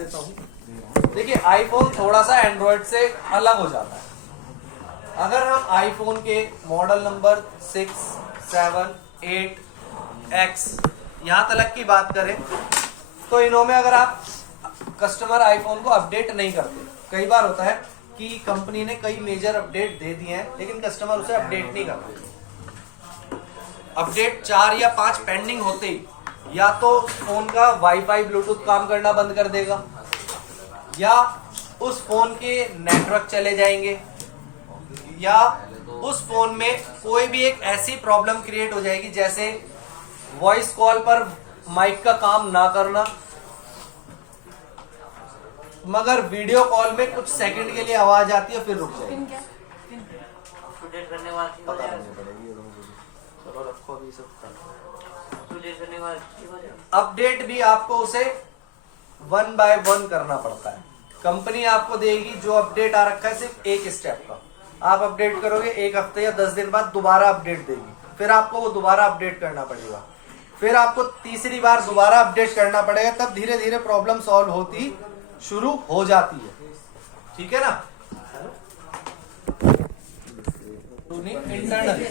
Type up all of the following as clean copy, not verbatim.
देखिए आईफोन थोड़ा सा एंड्रॉयड से अलग हो जाता है। अगर हम आईफोन के मॉडल नंबर 6, 7, 8, X यहाँ तक की बात करें तो इन्हों में अगर आप कस्टमर आईफोन को अपडेट नहीं करते, कई बार होता है कि कंपनी ने कई मेजर अपडेट दे दिए हैं लेकिन कस्टमर उसे अपडेट नहीं करते। अपडेट 4 या 5 पेंडिंग होते ही या तो फोन का वाईफाई ब्लूटूथ काम करना बंद कर देगा या उस फोन के नेटवर्क चले जाएंगे या उस फोन में कोई भी एक ऐसी प्रॉब्लम क्रिएट हो जाएगी जैसे वॉइस कॉल पर माइक का काम ना करना, मगर वीडियो कॉल में कुछ सेकंड के लिए आवाज आती है फिर रुक जाएगी। पता नहीं पड़ेगी, चलो रखो अभी सब। अपडेट भी आपको उसे 1 बाय 1 करना पड़ता है। कंपनी आपको देगी जो अपडेट आ रखा है सिर्फ एक स्टेप का, आप अपडेट करोगे 1 हफ्ते या 10 दिन बाद दोबारा अपडेट देगी, फिर आपको वो दोबारा अपडेट करना पड़ेगा, फिर आपको तीसरी बार दोबारा अपडेट करना पड़ेगा, तब धीरे धीरे प्रॉब्लम सॉल्व होती शुरू हो जाती है। ठीक है ना। इंटरनल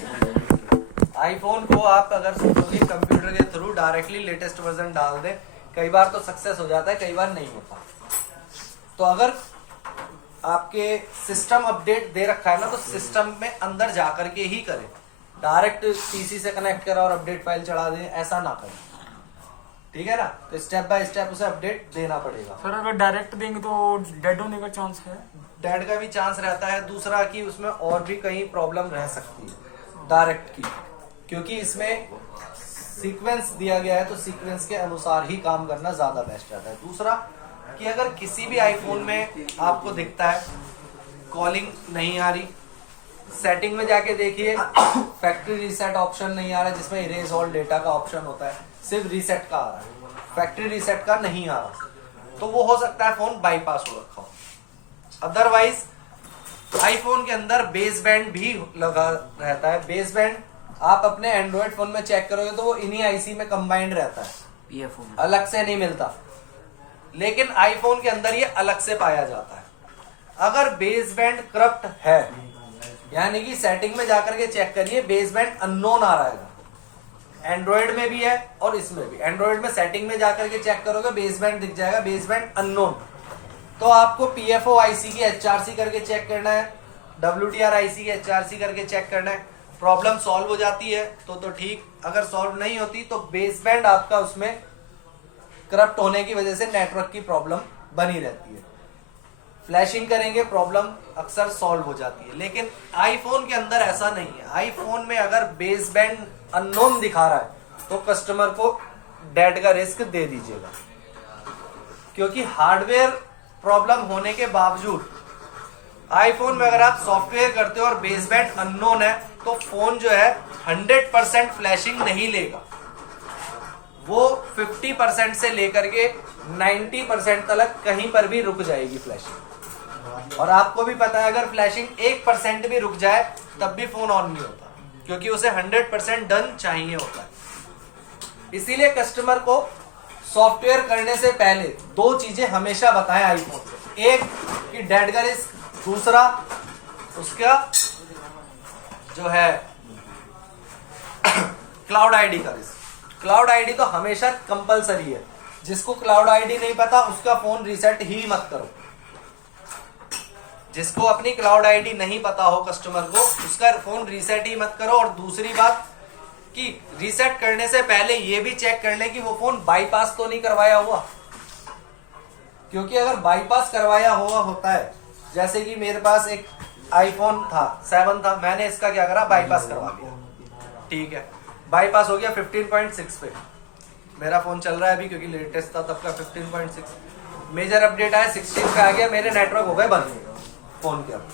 आईफोन को आप अगर सोचोगे कंप्यूटर के थ्रू डायरेक्टली लेटेस्ट वर्जन डाल दें, कई बार तो सक्सेस हो जाता है, कई बार नहीं होता। तो अगर आपके सिस्टम अपडेट दे रखा है ना तो सिस्टम में अंदर जाकर के ही करें, डायरेक्ट पीसी से कनेक्ट करा और अपडेट फाइल चढ़ा दें, ऐसा ना करें। ठीक है ना। तो स्टेप बाय स्टेप उसे अपडेट देना पड़ेगा। सर अगर डायरेक्ट देंगे तो डेड होने का चांस है? डेड का भी चांस रहता है। दूसरा कि उसमें और भी कई प्रॉब्लम रह सकती है डायरेक्ट की, क्योंकि इसमें सीक्वेंस दिया गया है तो सीक्वेंस के अनुसार ही काम करना ज्यादा बेस्ट रहता है। दूसरा कि अगर किसी भी आईफोन में आपको दिखता है कॉलिंग नहीं आ रही, सेटिंग में जाके देखिए फैक्ट्री रीसेट ऑप्शन नहीं आ रहा जिसमें इरेज ऑल डेटा का ऑप्शन होता है, सिर्फ रीसेट का आ रहा है, फैक्ट्री रीसेट का नहीं आ रहा, तो वो हो सकता है फोन बाईपास हो रखा हो। अदरवाइज आईफोन के अंदर बेस बैंड भी लगा रहता है। बेस बैंड आप अपने एंड्रॉइड फोन में चेक करोगे तो वो इन्हीं आईसी में कंबाइंड रहता है, अलग से नहीं मिलता, लेकिन आईफोन के अंदर ये अलग से पाया जाता है। अगर बेस बैंड करप्ट है, यानी कि सेटिंग में जाकर के चेक करिए बेस बैंड अननोन आ रहा है, एंड्रॉइड में भी है और इसमें भी। एंड्रॉइड में सेटिंग में जाकर के चेक करोगे बेस बैंड दिख जाएगा, बेस बैंड अननोन, तो आपको पीएफओ आईसी की एचआरसी करके चेक करना है, डब्ल्यूटीआर आईसी की एचआरसी करके चेक करना है। प्रॉब्लम सॉल्व हो जाती है तो ठीक, अगर सॉल्व नहीं होती तो बेस बैंड आपका उसमें करप्ट होने की वजह से नेटवर्क की प्रॉब्लम बनी रहती है। फ्लैशिंग करेंगे प्रॉब्लम अक्सर सॉल्व हो जाती है, लेकिन आईफोन के अंदर ऐसा नहीं है। आईफोन में अगर बेस बैंड अननोन दिखा रहा है तो कस्टमर को डेड का रिस्क दे दीजिएगा, क्योंकि हार्डवेयर प्रॉब्लम होने के बावजूद आईफोन में अगर आप सॉफ्टवेयर करते हो और बेस बैंड अननोन है तो फोन जो है 100% फ्लैशिंग नहीं लेगा, वो 50% से लेकर के 90% तक कहीं पर भी रुक जाएगी फ्लैशिंग। और आपको भी पता है अगर फ्लैशिंग 1% भी रुक जाए तब भी फोन ऑन नहीं होता, क्योंकि उसे 100% डन चाहिए होता है। इसीलिए कस्टमर को सॉफ्टवेयर करने से पहले 2 चीजें हमेशा बताएं आईफोन से, एक कि डेड का रिस्क, दूसरा उसका जो है क्लाउड आईडी का रिस्क। क्लाउड आईडी तो हमेशा कंपलसरी है, जिसको क्लाउड आईडी नहीं पता उसका फोन रीसेट ही मत करो। जिसको अपनी क्लाउड आईडी नहीं पता हो कस्टमर को, उसका फोन रीसेट ही मत करो। और दूसरी बात कि रीसेट करने से पहले ये भी चेक कर ले कि वो फोन बाईपास तो नहीं करवाया हुआ, क्योंकि अगर बाईपास करवाया हुआ होता है, जैसे कि मेरे पास एक आईफोन था 7 था, मैंने इसका क्या करा बाईपास करवा दिया, ठीक है, बाईपास हो गया 15.6 पे मेरा फोन चल रहा है अभी, क्योंकि लेटेस्ट था तब का 15.6। मेजर अपडेट आया 16 का आ गया, मेरे नेटवर्क हो गए बंद फोन के। अब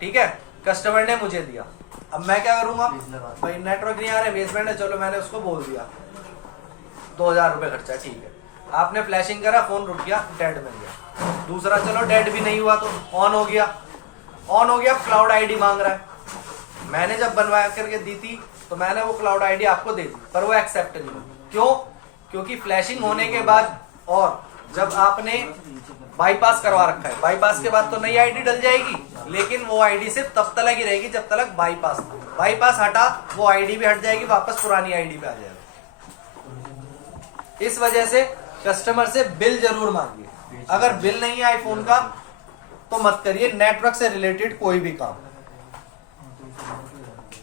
ठीक है, कस्टमर ने मुझे दिया, अब मैं क्या करूंगा, भाई नेटवर्क नहीं आ रहे, बेस बैंड है, चलो मैंने उसको बोल दिया 2000 रुपये खर्चा, ठीक है। आपने फ्लैशिंग करा, फोन रुक गया, डेड मिल गया। दूसरा चलो डेड भी नहीं हुआ तो ऑन हो गया, ऑन हो गया, क्लाउड आईडी मांग रहा है। मैंने जब बनवा करके दी थी तो मैंने वो क्लाउड आईडी आपको दे दी, पर वो एक्सेप्ट नहीं हुई। क्यों? क्योंकि फ्लैशिंग होने के बाद और जब आपने बाईपास करवा रखा है, बाईपास के बाद तो नई आईडी डल जाएगी, लेकिन वो आईडी सिर्फ तब तक ही रहेगी जब तक बाईपास, बाईपास हटा वो आईडी भी हट जाएगी, वापस पुरानी आईडी पे आ जाएगा। इस वजह से कस्टमर से बिल जरूर मांगिए। अगर बिल नहीं है आईफोन का तो मत करिए नेटवर्क से रिलेटेड कोई भी काम।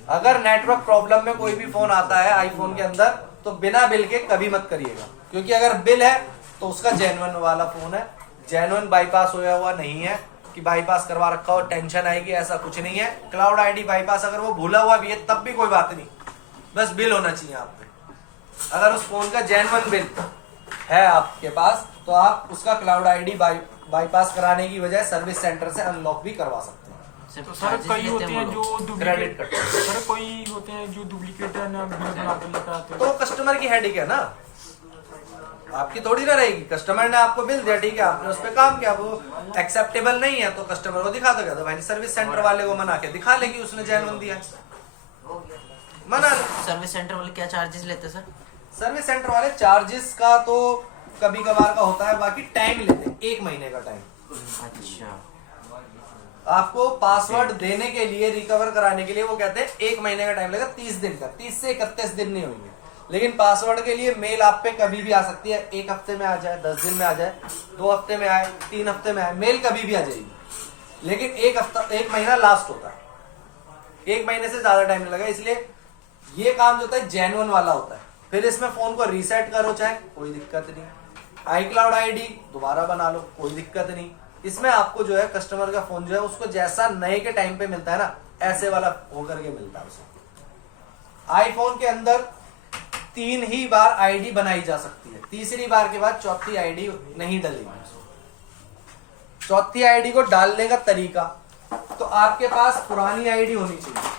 अगर नेटवर्क प्रॉब्लम में कोई भी फोन आता है आईफोन के अंदर तो बिना बिल के कभी मत करिएगा, क्योंकि अगर बिल है तो उसका जेन्युइन वाला फोन है, जेन्युइन बाईपास होया हुआ नहीं है कि बाईपास करवा रखा हो टेंशन आएगी, ऐसा कुछ नहीं है। क्लाउड आईडी बाईपास अगर वो भूला हुआ भी है तब भी कोई बात नहीं, बस बिल होना चाहिए आप पे। अगर उस फोन का जेन्युइन बिल है आपके पास तो आप उसका क्लाउड आईडी बाईपास कराने की बजाय सर्विस सेंटर से अनलॉक भी करवा सकते हैं। तो सर कई होते हैं जो क्रेडिट डुप्लीकेट, कट सर कोई होते हैं जो डुप्लीकेट है ना बिल बना के लेकर आते हैं। तो कस्टमर की हेडेक है ना, आपकी थोड़ी ना रहेगी। कस्टमर ने आपको बिल दिया, ठीक है, आपने उस पर काम किया, वो एक्सेप्टेबल नहीं है तो कस्टमर को दिखा दोगे, तो भाई सर्विस सेंटर वाले को मना के दिखा लेगी उसने जेन्युइन दिया, मना। सर्विस सेंटर वाले क्या चार्जेस लेते हैं सर? सर्विस सेंटर वाले चार्जेस का तो कभी कभार का होता है, बाकी टाइम लेते हैं, 1 महीने का टाइम। अच्छा, आपको पासवर्ड देने के लिए, रिकवर कराने के लिए वो कहते हैं 1 महीने का टाइम लगेगा, 30 दिन का, 30 से 31 दिन नहीं होंगे। लेकिन पासवर्ड के लिए मेल आप पे कभी भी आ सकती है, 1 हफ्ते में आ जाए, 10 दिन में आ जाए, 2 हफ्ते में आए, 3 हफ्ते में आए, मेल कभी भी आ जाएगी। लेकिन 1 महीना लास्ट होता है, 1 महीने से ज्यादा टाइम नहीं लगा। इसलिए ये काम जो होता है जेन्युइन वाला होता है। फिर इसमें फोन को रीसेट करो चाहे, कोई दिक्कत नहीं। iCloud आईडी दोबारा बना लो, कोई दिक्कत नहीं। इसमें आपको जो है कस्टमर का फोन जो है उसको जैसा नए के टाइम पे मिलता है ना, ऐसे वाला होकर के मिलता है उसे। आईफोन के अंदर 3 ही बार आईडी बनाई जा सकती है, तीसरी बार के बाद चौथी आईडी नहीं डलेगी। चौथी आईडी को डालने का तरीका, तो आपके पास पुरानी आईडी होनी चाहिए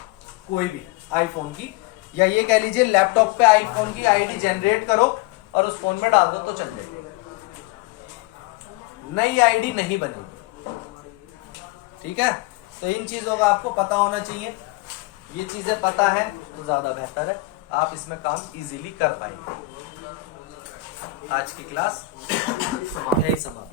कोई भी आईफोन की, या ये कह लीजिए लैपटॉप पे आईफोन की आईडी जनरेट करो और उस फोन में डाल दो तो चल जाएगी। नई आईडी नहीं बनेगी, ठीक है। तो इन चीजों का आपको पता होना चाहिए, ये चीजें पता है तो ज्यादा बेहतर है, आप इसमें काम इजीली कर पाएंगे। आज की क्लास यही समाप्त।